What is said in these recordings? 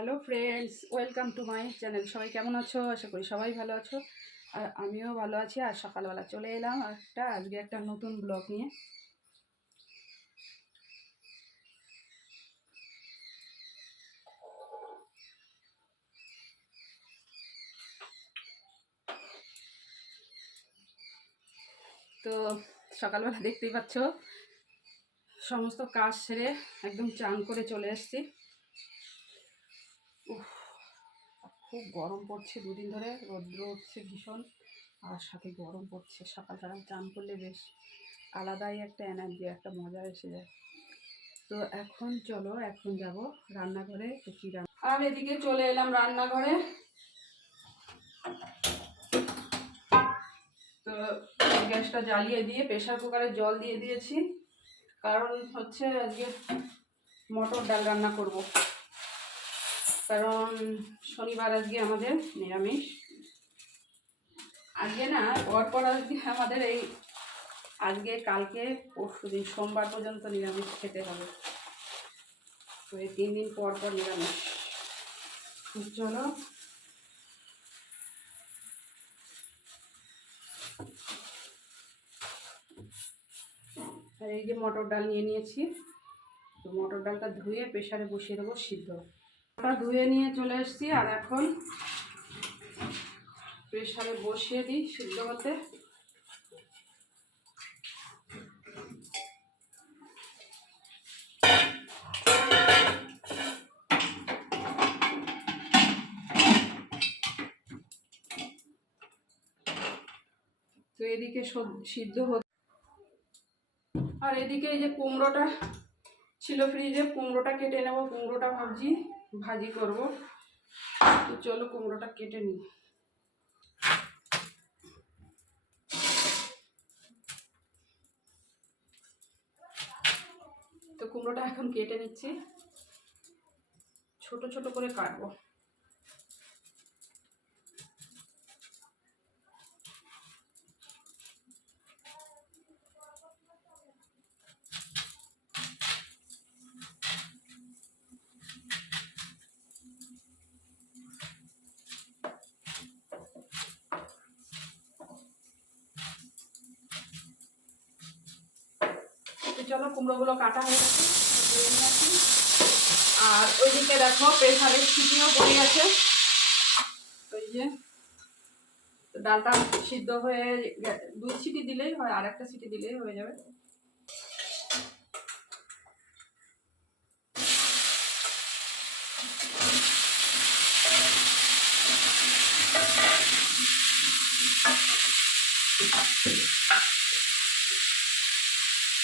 Hello friends, welcome to my channel. সবাই কেমন আছো? আশা করি সবাই ভালো আছো, আর আমিও ভালো আছি। আর সকালবেলা চলে এলাম আজকে একটা নতুন ব্লগ নিয়ে। তো সকালবেলা দেখতেই পাচ্ছ, সমস্ত কাজ সেরে একদম চান করে চলে এসেছি। খুব গরম পড়ছে, দুদিন ধরে রৌদ্র উঠছে ভীষণ, আর সাথে গরম পড়ছে। সকাল সকাল চান করলে বেশ আলাদাই একটা এনার্জি, একটা মজা এসে যায়। তো এখন চলো, এখন যাব রান্নাঘরে। তো কি রান্না, আর এদিকে চলে এলাম রান্নাঘরে। তো গ্যাসটা জ্বালিয়ে দিয়ে প্রেসার কুকারে জল দিয়ে দিয়েছি, কারণ হচ্ছে আজকে মটর ডাল রান্না করব। কারণ শনিবার আজকে আমাদের নিরামিষ। আজকে না, পরপর আজকে আমাদের এই আজকে কালকে পরশুদিন সোমবার পর্যন্ত নিরামিষ খেতে হবে। তো এই 3 দিন পর পর নিরামিষ। চলো, আর এই যে মটর ডাল নিয়ে নিয়েছি। তো মটর ডালটা ধুয়ে প্রেসারে বসিয়ে দেবো সিদ্ধ। ধুয়ে নিয়ে চলে এসেছি, আর এখন প্রেসারে বসিয়ে দিই সিদ্ধ হতে। তো এদিকে সিদ্ধ হতে, আর এদিকে এই যে কুমড়োটা ছিল ফ্রিজে, কুমড়োটা কেটে নেবো। কুমড়োটা ভাবছি ভাজি করব। তো চলো কুমড়োটা কেটে নিই। তো কুমড়োটা এখন কেটে নিচ্ছি, ছোট ছোট করে কাটবো। চলো, কুমড়োগুলো কাটা হয়ে গেছে, ধুয়ে নিয়ে আসি। আর ওইদিকে দেখো প্রেসারের সিটিও পড়ে গেছে। ওই যে ডালটা সিদ্ধ হয়ে 2 সিটি দিলেই হয়, আর একটা সিটি দিলেই হয়ে যাবে।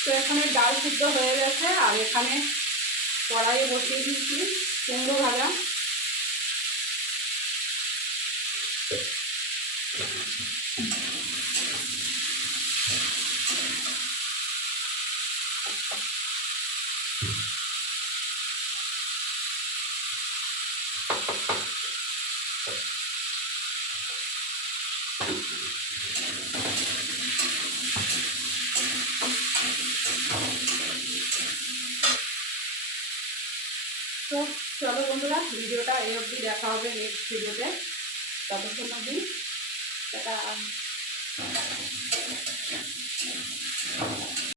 তো এখানে ডাল সিদ্ধ হয়ে গেছে, আর এখানে কড়াইয়ে বসিয়ে দিচ্ছি কুমড়ো ভাজা। তো চলো বন্ধুরা, ভিডিওটা এই অবধি, দেখা হবে নেক্সট ভিডিওতে। ততক্ষণ অবধি টাটা।